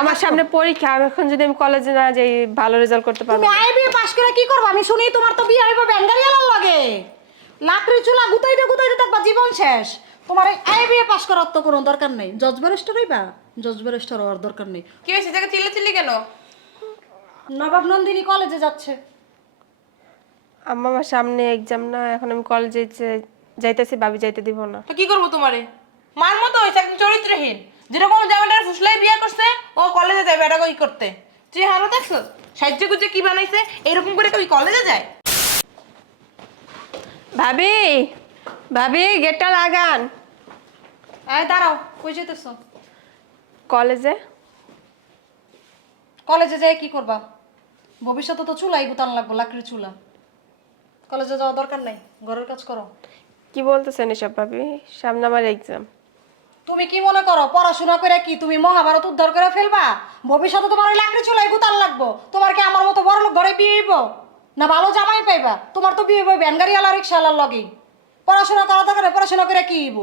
আমার সামনে পরীক্ষা আমি এখন যদি আমি কলেজে না যাই ভালো রেজাল্ট করতে পারব তুমি না। আই বিয়ে পাস করে কি করবা? আমি শুনি তোমার তো বিয়ে হইব বেঙ্গালিয়ার লাগে। লাকড়ি চুলা গুতাইতে গুতাইতে থাকবা জীবন শেষ। তোমার এই আই বিয়ে পাস করার তো কোনো দরকার নেই। জজ ব্যারিস্টার হইবা? জজ ব্যারিস্টার হওয়ার দরকার নেই। কি হয়েছে? জায়গা চিল্লা চিল্লি কেন? নবাব নন্দিনী কলেজে যাচ্ছে। আম্মা আমার সামনে এক্সাম না এখন আমি কলেজে যাইতেছি ভাবি যাইতে দিব না। তো কি করব তোমারে? মার মতো হয়েছে একদম চরিত্রহীন। যেরকম জামাটার ফুসলাই বিয়ে করছে ও কলেজে যাবে এটা ওই করতে? তুই হারো দেখছ? সাহায্য গুজে কি বানাইছে? এরকম করে কেউ কলেজে যায়? ভাবি ভাবি গেটটা লাগান। এই দাঁড়াও কই যেতেছো কলেজে। কলেজে যেয়ে কি করবা? ভবিষ্যতে তো চুলাই গুতান লাগবো লাকড়ি চুলা। কলেজে যাওয়া দরকার নাই? ঘরের কাজ করো। কি বলতেছেন এসব ভাবি? সামনে আমার এক্সাম তুমি কি মনে করো পড়াশোনা করে কি তুমি মহাভারত উদ্ধার করে ফেলবা? ভবিষ্যতে তোমার ওই লাকড়ি চুলাই গুতান লাগবো। তোমার কি আমার মতো বড় লোক ঘরে বিয়ে হইব? না ভালো জামাই পাইবা? তোমার তো বিয়ে হইব ভ্যানগাড়ি আলা রিক্সা আলার লগে পড়াশোনা করা দরকার পড়াশোনা করে কি হইব?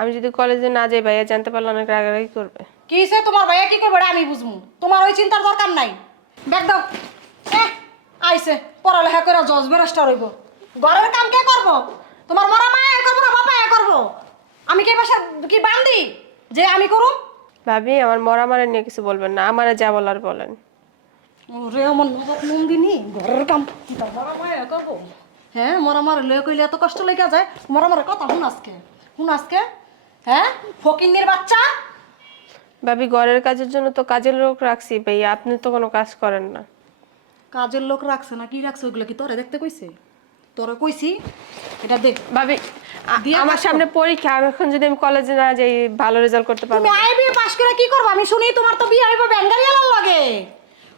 আমি যদি কলেজে না যাই ভাইয়া জানতে পারলে অনেক রাগারাগি করবে। কি হইছে তোমার ভাইয়া কি করবে আমি বুঝব। তোমার ওই চিন্তার দরকার নাই। ব্যাগ দাও। আইছে পড়ালেখা করে জজ বেরস্টার হইব। ঘরের কাম কে করব? তোমার মরা মায়া করব না বাবা করব? আমি কি বাসার কি বান্দি? যে আমি করুম? ভাবি আমার মরা মারা নিয়ে কিছু বলবেন না। আমারে যা বলার বলেন। ওরে আমার নবাব নন্দিনী ঘরের কাম। মরা মায়া করব হ্যাঁ মরা মারে লয়ে কইলে এত কষ্ট লেগে যায়। মরা মারে কথা শুন আজকে। শুন আজকে। হ্যাঁ ফকিন্নির বাচ্চা? ভাবি ঘরের কাজের জন্য তো কাজের লোক রাখছি ভাইয়া আপনি তো কোনো কাজ করেন না। কাজের লোক রাখছে না কি রাখছে ওগুলো কি তোরে দেখতে কইছে? তোরে কইছি এটা দেখ। ভাবি আমার সামনে পরীক্ষা আমি এখন যদি আমি কলেজে না যাই ভালো রেজাল্ট করতে পারব তুমি না। আই বিয়ে পাস করে কি করবা? আমি শুনি তোমার তো বিয়ে হইব বেঙ্গালিয়ার লাগে।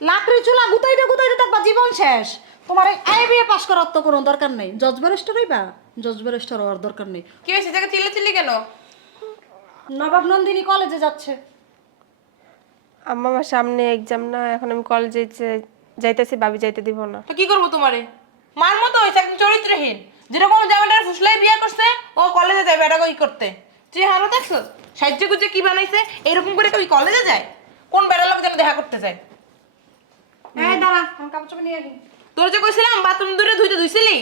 লাকড়ি চুলা গুতাইতে গুতাইতে থাকবা জীবন শেষ। তোমার এই আই বিয়ে পাস করার তো কোনো দরকার নেই। জজ ব্যারিস্টার হইবা? জজ ব্যারিস্টার হওয়ার দরকার নেই। কি হয়েছে? জায়গা চিল্লা চিল্লি কেন? নবাব নন্দিনী কলেজে যাচ্ছে। আম্মা আমার সামনে এক্সাম না এখন আমি কলেজে যাই- যাইতেছি ভাবি যাইতে দিব না। তো কি করব তোমারে? মার মতো হয়েছে একদম চরিত্রহীন। যেরকম জামাটার ফুসলাই বিয়ে করছে ও কলেজে যাবে এটা ওই করতে? তুই হারো দেখছ? সাহায্য গুজে কি বানাইছে? এরকম করে কেউ কলেজে যায়? কোন বেড়ার লোক যেন দেখা করতে যায়? হ্যাঁ দাঁড়া আমি কাপড় চোপড় নিয়ে আসি। তোর যে কইছিলাম বাথরুম দূরে ধুইতে ধুইছিলি?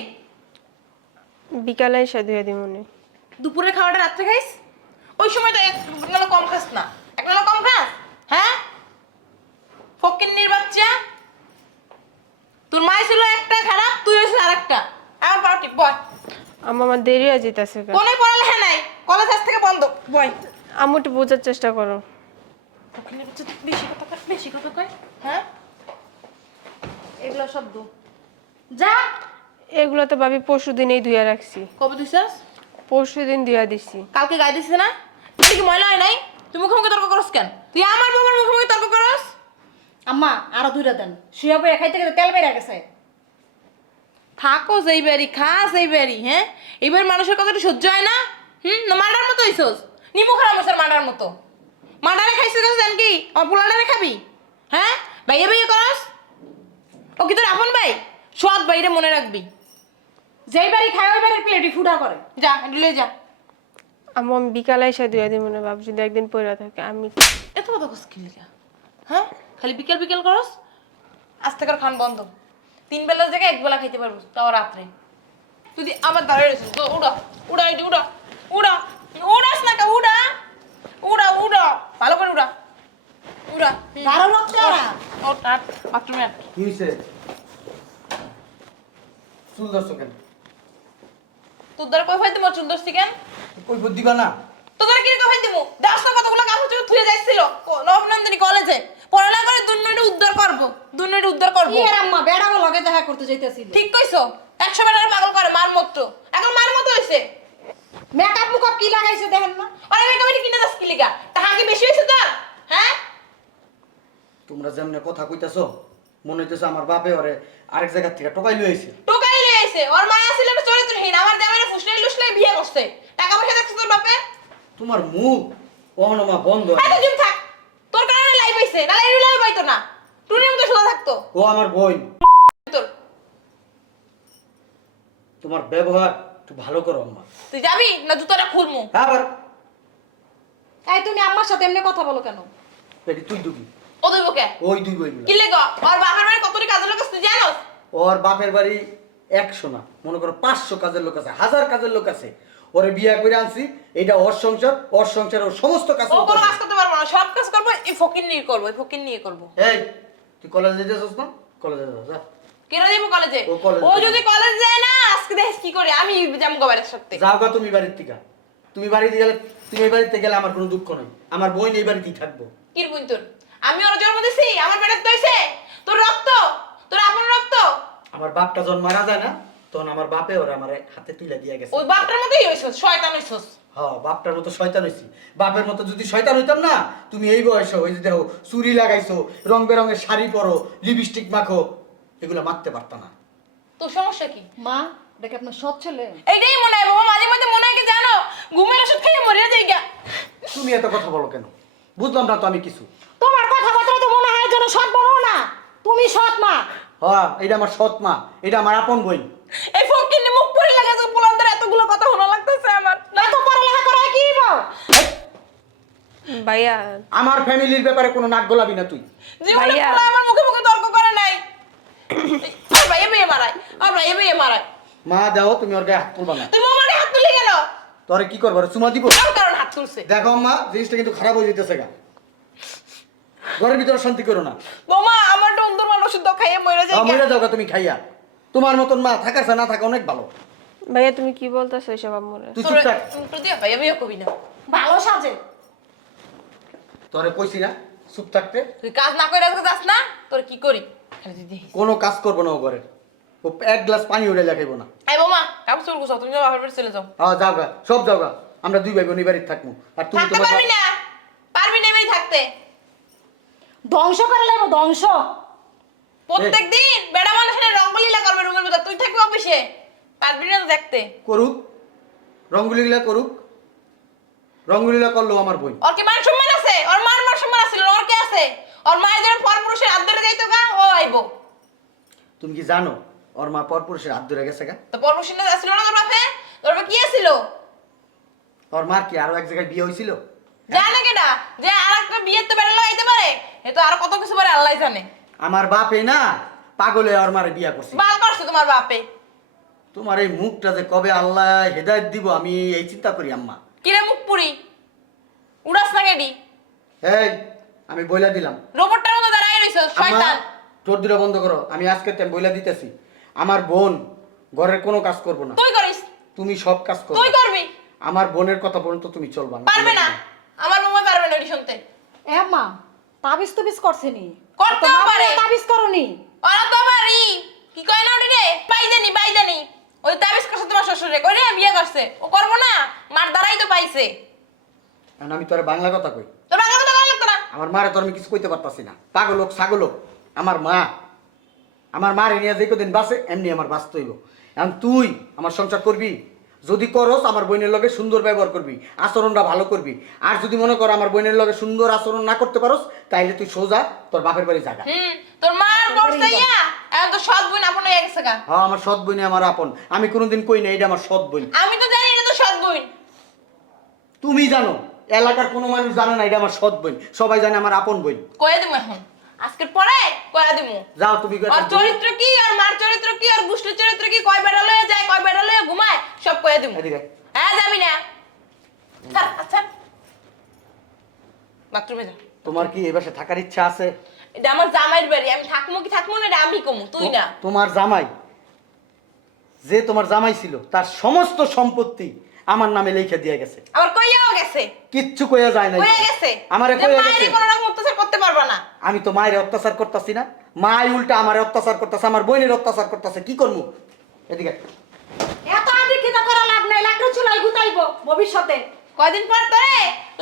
বিকালে এসে ধুয়ে দিমুনি। দুপুরের খাওয়াটা রাত্রে খাইস? ওই সময় তো এক কম খাস না এক নালা কম খাস হ্যাঁ ফকিন্নির বাচ্চা তোর মাই ছিল একটা খারাপ তুই হয়েছিল আর একটা আমার পাউটি বয় আম্মা আমার দেরি হয়ে যেতেছে কোনো পড়ালেখা নাই কলেজ আজ থেকে বন্ধ। বয়। আম্মু একটু বোঝার চেষ্টা করো। বেশি কথা কয় বেশি কথা কয় হ্যাঁ? এগুলো সব দু যা। এগুলো তো ভাবি পরশু দিনেই ধুয়ে রাখছি। কবে দিছিস পরশু দিন ধুয়ে দিছি। কালকে গায়ে দিছিস না? এটা কি ময়লা হয় নাই? তুই মুখোমুখি তর্ক করস কেন? তুই আমার বাবার মুখোমুখি তর্ক করস? আম্মা আরও দুইটা দেন। শুয়ে বইয়া খাইতে গেলে তেল বেড়ে গেছে। থাকো যেই বাড়ি খাস এই বাড়ি হ্যাঁ? এইবার মানুষের কথাটা সহ্য হয় না? হুম? না মার্ডার মতো হইছস? নিমু খারাপ হইছস মার্ডার মতো। মার্ডারে খাইছিস জান কি? আমার পোলাডারে খাবি? হ্যাঁ? ভাইয়া ভাইয়া করস? ও কি তোর আপন ভাই? সৎ বাইরে মনে রাখবি। যেই বাড়ি খায় ওই বাড়ির প্লেটই ফুটা করে। যা ডিলে যা। আমি বিকালে এসে ধুয়ে দিব মনে ভাবছি যদি একদিন পরে থাকে আমি এত কথা কস কি হ্যাঁ? খালি বিকেল বিকেল করস? আজ থেকে খান বন্ধ। তিন বেলার জায়গায় এক বেলা খাইতে পারব তাও রাত্রে। তুই আমার দাঁড়িয়ে রয়েছিস তো উড়া উড়া এটি উড়া উড়া উড়াস না কা উড়া উড়া উড়া ভালো করে উড়া উড়া। গারো রক্ত ওরা। ও টাট বাথরুমে আট কি। হয়েছে চুল ধরছো কেন? তোর দ্বারা কই ফাইতে মোর চুল কেন? ওই বুদ্ধি না। তোর দ্বারা কি কই ফাইতে মু দাস না কতগুলো কাপড় চোপড় থুয়ে যাইছিল। নবনন্দিনী কলেজে পড়ালেখা করে দুর্নীতি উদ্ধার দুর্নীতি উদ্ধার করব। কি এর আম্মা বেড়াবো লগে দেখা করতে যাইতেছিল। ঠিক কইছো? একশো বেটারে পাগল করে মার মতো। এখন মার মতো হয়েছে মেকআপ মুকআপ কি লাগাইছে দেখেন না? আরে মেয়ে কমিটি কিনে যাস কি লিগা? টাকা কি বেশি হয়েছে তোর? হ্যাঁ? তোমরা যেমনে কথা কইতাছো মনে হইতেছে আমার বাপে ওরে আরেক জায়গার থেকে টকাই লইছে টোকাই লিয়ে আইছে ওর মা আসলে একটা চরিত্রহীন। আমার জামাইরে ফুসলাই লুসলাই বিয়ে করছে। টাকা পয়সা দেখছিস তোর বাপে? তোমার মুখ অহনমা বন্ধ তো চুপ থাক তোর কারণে লাইভ হইছে। নালে এই লাইভ পাইতো না। টুনির মতো সোজা থাকতো। ও আমার বোন। তোর। তোমার ব্যবহার একটু ভালো করো আম্মা। তুই যাবি না জুতোটা খুলমু? আবার। এই তুমি আম্মার সাথে এমনি কথা বলো কেন? পেটি তুই দুবি। ও দুইব কে ওই দুই বইগুলো। কি লেগো? ওর বাপের বাড়ি কতটি কাজের লোক আছে তুই জানোস? ওর বাপের বাড়ি একশো না মনে করো পাঁচশো কাজের লোক আছে হাজার কাজের লোক আছে। ওরে বিয়ে করে আনছি এটা ওর সংসার ওর সংসার ওর সমস্ত কাজ ও কোনো কাজ করতে পারব না সব কাজ করব এই ফকির নিয়ে করব এই ফকির নিয়ে করব। এই তুই কলেজে যেতেছিস না? কলেজে যা যা। কেন যাব কলেজে ও যদি কলেজ যায় না আজকে দেখিস কি করে? আমি যাব গোবারের সাথে। যাও গা তুমি বাড়ির থেকে। তুমি বাড়িতে গেলে তুমি এই বাড়িতে গেলে আমার কোনো দুঃখ নেই। আমার বোন এই বাড়িতেই থাকব। বুন তোর? আমি ওর জন্ম দিছি আমার পেটের তো হইছে তোর রক্ত? তোর আপন রক্ত? আমার বাপটা যখন মারা যায় না তখন আমার বাপে ওরা আমার হাতে তুলে দিয়ে গেছে। ওই বাপটার মতোই হইছস শয়তান হইছস। হ্যাঁ বাপটার মতো শয়তান হইছি। বাপের মতো যদি শয়তান হইতাম না তুমি এই বয়সে ওই যে দেখো চুরি লাগাইছো রং বেরঙের শাড়ি পরো লিপস্টিক মাখো এগুলো মারতে পারতাম না। তো সমস্যা কি? মা দেখে আপনার সৎ ছেলে? এইটাই মনে হয় বাবা মাঝে মাঝে মনে হয় কি জানো? ঘুমের ওষুধ খেয়ে মরিয়া যাই গা তুমি এত কথা বলো কেন? বুঝলাম না তো আমি কিছু। তোমার কথা কথাবার্তা তো মনে হয় যেন সৎ বড় না। তুমি সৎ মা। হ্যাঁ এটা আমার সৎ মা এটা আমার আপন বই। এই ফকির নিয়ে মুখ পড়ে লাগাছে পোলানদের এতগুলো কথা শোনা লাগতেছে আমার। এত পড়ালেখা করে কি বল ভাইয়া। আমার ফ্যামিলির ব্যাপারে কোনো নাক গলাবি না তুই। জীবনে। আমার মুখে মুখে তর্ক করে নাই। আর ভাইয়া মারায় আর ভাইয়া মারায়। মা দাও তুমি ওর গায়ে হাত তুলবা না। তুমি মোমারে হাত তুলে গেল তোরে কি করব রে, চুমা দিব? কারণ হাত তুলছে? দেখো মা জিনিসটা কিন্তু খারাপ হয়ে যেতেছে গা। ঘরের ভিতরে শান্তি করো না। বোমা আমার ডন্দর মাল ওষুধ দাও খাইয়ে মরে যাই আহ, মরে যাও তুমি খাইয়া। তোমার মতন মা থাকার চা না থাকা অনেক ভালো। ভাইয়া তুমি কি বলতেছো এইসব আম্মুরে? তুই চুপ থাক। তোর দিয়ে ভাইয়া বিয়ে কবি না। ভালো সাজে। তোরে কইছি না চুপ থাকতে। তুই কাজ না করে আজকে যাস না তোর কি করি? কোনো কাজ করব না ও ঘরে। ও এক গ্লাস পানি উঠে লেখাইবো না। এই বোমা কাপড় চুল গুছাও তুমি যাও বাপের বাড়ি চলে যাও। হ্যাঁ যাও গা সব যাও গা। আমরা দুই ভাই বোন এই বাড়িতে থাকব। আর তুমি তোমার পারবি না পারবি না থাকতে। ধ্বংস করে লাগবো ধ্বংস। প্রত্যেক দিন বেড়া মানুষের রঙ্গলীলা করবে রুমের ভিতর। তুই থাকবি অফিসে। পারবি না দেখতে। করুক। রঙ্গুলিগুলা করুক। রঙ্গুলিলা করল আমার বই। ওর কি মান সম্মান আছে? ওর মার মান সম্মান আছে ওর কি আছে? ওর মায়ের যেন পর পুরুষের হাত ধরে যাইতো গা ও আইবো। তুমি কি জানো ওর মা পরপুরুষের হাত ধরে গেছে গা? তো পর পুরুষের আসছিল না তোর বাপে? তোর বাপে কি আছিল ওর মার কি আরও এক জায়গায় বিয়ে হয়েছিল? জানে কেডা? যে আর একটা বিয়ের তো বেড়া লাগাইতে পারে। এ তো আরও কত কিছু পারে আল্লাহ জানে। আমার বাপে না পাগলে ওর মারে বিয়া করছি। বাল করছে তোমার বাপে? তোমার এই মুখটা যে কবে আল্লাহ হেদায়ত দিব আমি এই চিন্তা করি আম্মা। কিরে মুখ পুরি? উড়াস না কেডি? এই আমি বইলা দিলাম। রোবটটার মতো দাঁড়াই রইছ শয়তান। তোর দিলে বন্ধ করো আমি আজকে টাইম বইলা দিতেছি। আমার বোন ঘরের কোনো কাজ করব না। তুই করিস। তুমি সব কাজ করো। তুই করবি। আমার বোনের কথা পর্যন্ত তুমি চলবা না। পারবে না। আমার মামা পারবে না ওটি শুনতে। এ মা তাবিজ তুবিজ করছেনি। তোমার পারে। তাবিজ করনি। ওরা তো পারি। কি কয় না ওটি রে? পাইদানি পাইদানি ওই তাবিজ করছে তোমার শ্বশুরে। কই রে বিয়ে করছে। ও করব না মার দ্বারাই তো পাইছে। এখন আমি তোর বাংলা কথা কই। তোর বাংলা কথা ভালো লাগতো না। আমার মারে তোর আমি কিছু কইতে পারতাছি না। পাগল হোক ছাগল হোক আমার মা। আমার মার নিয়ে যে কদিন বাসে এমনি আমার বাঁচতে হইব। এখন তুই আমার সংসার করবি? যদি করস আমার বোনের লগে সুন্দর ব্যবহার করবি আচরণটা ভালো করবি। আর যদি মনে কর আমার বোনের লগে সুন্দর আচরণ না করতে পারস তাইলে তুই সোজা তোর বাপের বাড়ি জাগা। তোর মার করছে ইয়া? এখন তো সৎ বোন আপন হয়ে গেছে গা। হ্যাঁ আমার সৎ বোনে আমার আপন। আমি কোনোদিন কই না এটা আমার সৎ বোন। আমি তো জানি না তো সৎ বোন। তুমি জানো এলাকার কোনো মানুষ জানে না এটা আমার সৎ বোন। সবাই জানে আমার আপন বোন। কয়ে দিমু এখন। আজকের পরে কয়ে দিমু? যাও তুমি আর চরিত্র কি আর মার চরিত্র কি আর গুষ্টের চরিত্র কি কয় বেড়া লয়ে যায় কয় বেড়া লয়ে ঘুমায় সব কয়ে দিমু। এদিকে হ্যাঁ যাবি না। ছাড় আচ্ছা বাথরুমে যা। তোমার কি এই বাসে থাকার ইচ্ছা আছে? এটা আমার জামাইয়ের বাড়ি। আমি থাকব কি থাকব না এটা আমি কমু তুই না। তোমার জামাই যে তোমার জামাই ছিল তার সমস্ত সম্পত্তি আমার নামে লিখে দিয়ে গেছে। আমার কইয়াও গেছে। কিচ্ছু কইয়া যায় না কইয়া গেছে আমারে কইয়া মায়েরে গেছে। কোনো রকম অত্যাচার করতে পারবা না। আমি তো মায়ের অত্যাচার করতেছি না। মাই উল্টা আমার অত্যাচার করতেছে আমার বোনের অত্যাচার করতেছে কি করব এদিকে। এত আদিক্ষিত করা লাভ নাই লাকড়ি চুলাই গুতাইবো ভবিষ্যতে। কয়দিন পর তোরে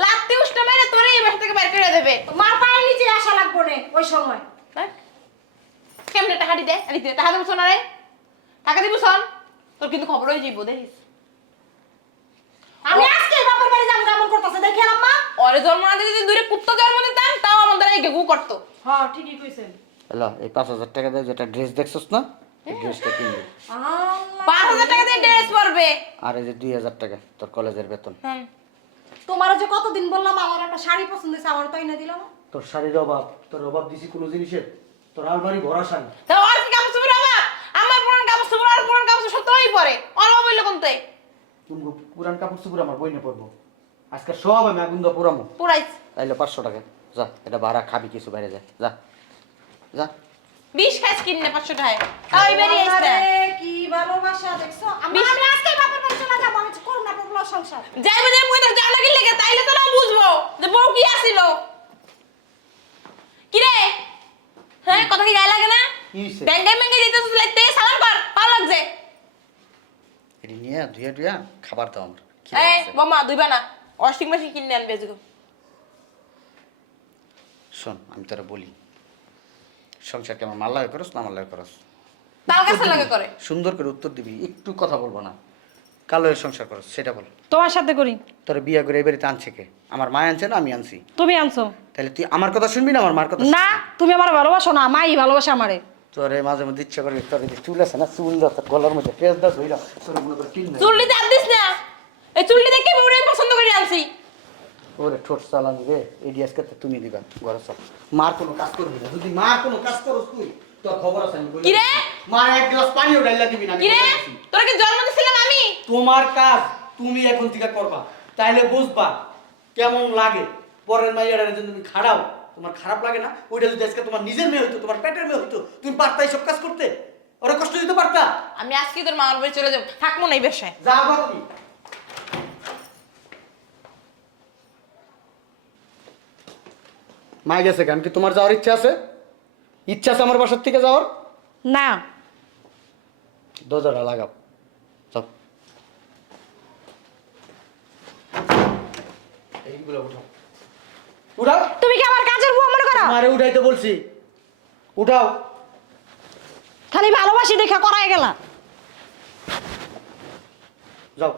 লাত্তি উষ্ণ মেরে তোরে এই বাসা থেকে বের করে দেবে। মার পায়ের নিচে আসা লাগবো না ওই সময়। কেমনে টাকা দিতে আরে দিতে টাকা দেবো শোনা রে? টাকা দিব শোন তোর কিন্তু খবর হয়ে যাইব দেখিস আমি আজকে বাপের বাড়ি যাব কেমন করতেছে দেখি আম্মা ওরে জন্ম না দিতে দূরে কুত্তা জন্ম দিতাম তাও আমার দ্বারা গেগু করতো হ্যাঁ ঠিকই কইছেন। হ্যালো এই পাঁচ হাজার টাকা দেয় যেটা ড্রেস দেখছস না ড্রেসটা কিনবি। আল্লাহ। পাঁচ হাজার টাকা দিয়ে ড্রেস পরবে? আর এই যে দুই হাজার টাকা তোর কলেজের বেতন। হুম তোমার যে কতদিন বললাম আমার একটা শাড়ি পছন্দ হয়েছে আমার তাই না দিল না। তোর শাড়ির অভাব তোর অভাব দিছি কোনো জিনিসের? তোর আলমারি ভরা শাড়ি। তা আর কি কাপড় চোপড় আমার আমার পুরান কাপড় চোপড় আর পুরান কাপড় চোপড় সব তোই পরে। অল্প বললে কোনতে? তুমি পুরান কাপড় চুপুর আমার বইনে পড়ব আজকে সব আমি আগুন দিয়ে পুরামো। পুরাইছ। তাইলে পাঁচশো টাকা যা এটা ভাড়া খাবি কিছু বাইরে যা যা। যা। বিষ খাইছ কিনে পাঁচশো টাকায়? তাও বেরিয়ে আসছে কি ভালোবাসা দেখছ? আমি আমি আজকে বাপের বাড়ি চলে যাব আমি করব না করব সংসার। যাইবে যে মুই তো যাও লাগি লেগে তাইলে তো না বুঝব যে বউ কি আসিল। কি রে হ্যাঁ কথা কি গায়ে লাগে না? ব্যাঙ্গে ব্যাঙ্গে দিতে তো লাগতে সালাম কর ভালো লাগছে। এটি নিয়ে ধুয়ে ধুয়ে খাবার দাও আমার। এই লাগছে। দুইবা না। ওয়াশিং মেশিন কিনে আনবে আজকে। শোন আমি তোরা বলি সংসার কেমন মাল লাগে করস না মাল লাগে করস? তার কাছে লাগে করে। সুন্দর করে উত্তর দিবি একটু কথা বলব না। কালো সংসার করস সেটা বল। তোমার সাথে করি। তোর বিয়ে করে বাড়িতে আনছে কে? আমার মা আনছে না আমি আনছি? তুমি আনছো। তাহলে তুই আমার কথা শুনবি না আমার মার কথা না তুমি আমার ভালোবাসো না মাই ভালোবাসে আমারে। তোরে মাঝে মধ্যে ইচ্ছা করে তোর যে চুল আছে না চুল দাও তোর গলার মধ্যে ফেস দাও ধইরা তোর মনে করে কিন চুল্লি হাত দিস না? এই চুল্লি আনছি ওরে ঠোঁট চালান রে তুমি দিবা ঘরে সব মার কোনো কাজ করবি না যদি মার কোনো কাজ করস তুই তোর খবর আছে আমি কি রে? মার এক গ্লাস পানিও ডাইলা দিবি না কি রে? তোরা কি জন্ম দিছিলাম আমি? তোমার কাজ তুমি এখন থেকে করবা তাইলে বুঝবা কেমন লাগে। পরের মাইয়াটার জন্য তুমি খাড়াও তোমার খারাপ লাগে না? ওইটা যদি আজকে তোমার নিজের মেয়ে হইতো তোমার পেটের মেয়ে হইতো তুমি পারতা সব কাজ করতে? ওরা কষ্ট দিতে পারতা? আমি আজকে তোর মামার বাড়ি চলে যাব থাকব না এই ব্যবসায় যা তুমি। মা গেছে কেন? কি তোমার যাওয়ার ইচ্ছা আছে? ইচ্ছা আছে আমার বাসার থেকে যাওয়ার? না। দরজাটা লাগাও। সব এইগুলো উঠাও। উঠাও। তুমি কি আমার কাজের বুয়া মনে করো? আরে উঠাইতে বলছি। উঠাও। খালি ভালোবাসি দেখা করাই গেলা। যাও।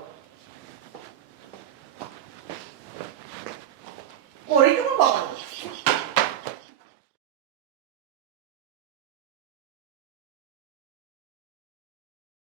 ওরে তোমার বাবা।